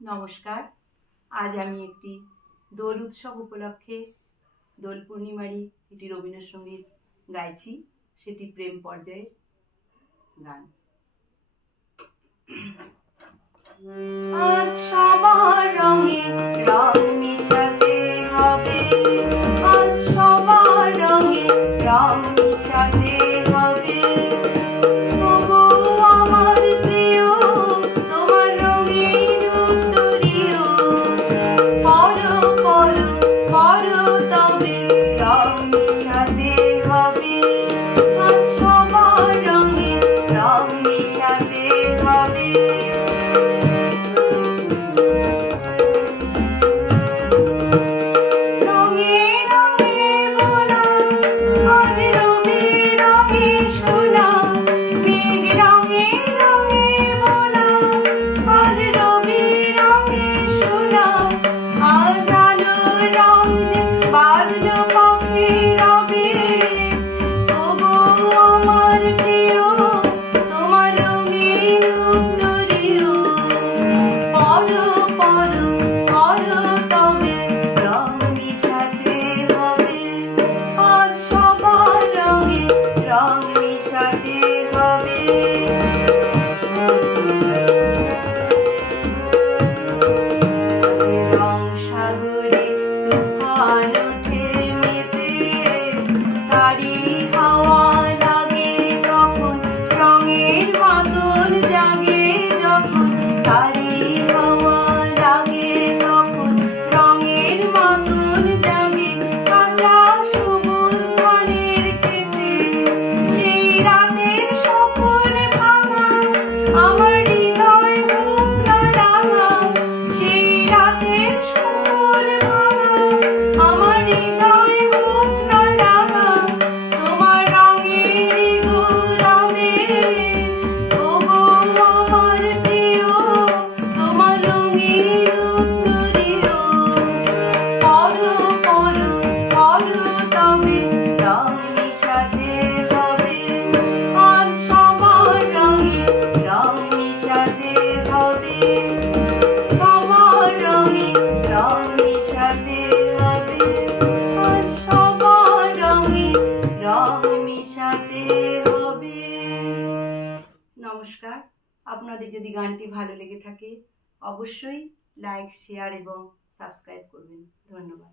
নমস্কার। আজ আমি একটি দোল উৎসব উপলক্ষে দোল পূর্ণিমারই একটি রবীন্দ্রসঙ্গীত গাইছি, সেটি প্রেম পর্যায়ের গান। আজ সবার রঙে রং মিশাতে হবে, আজ সবার রঙে রং মিশাতে হবে। ওগো আমার প্রিয়, তোমার রঙিন উত্তরীয়, পরো পরো পরো তবে রং মিশাতে হবে। আজ সবার রঙে রং মিশাতে হবে। নমস্কার। আপনাদের যদি গানটি ভালো লেগে থাকে অবশ্যই লাইক, শেয়ার এবং সাবস্ক্রাইব করবেন। ধন্যবাদ।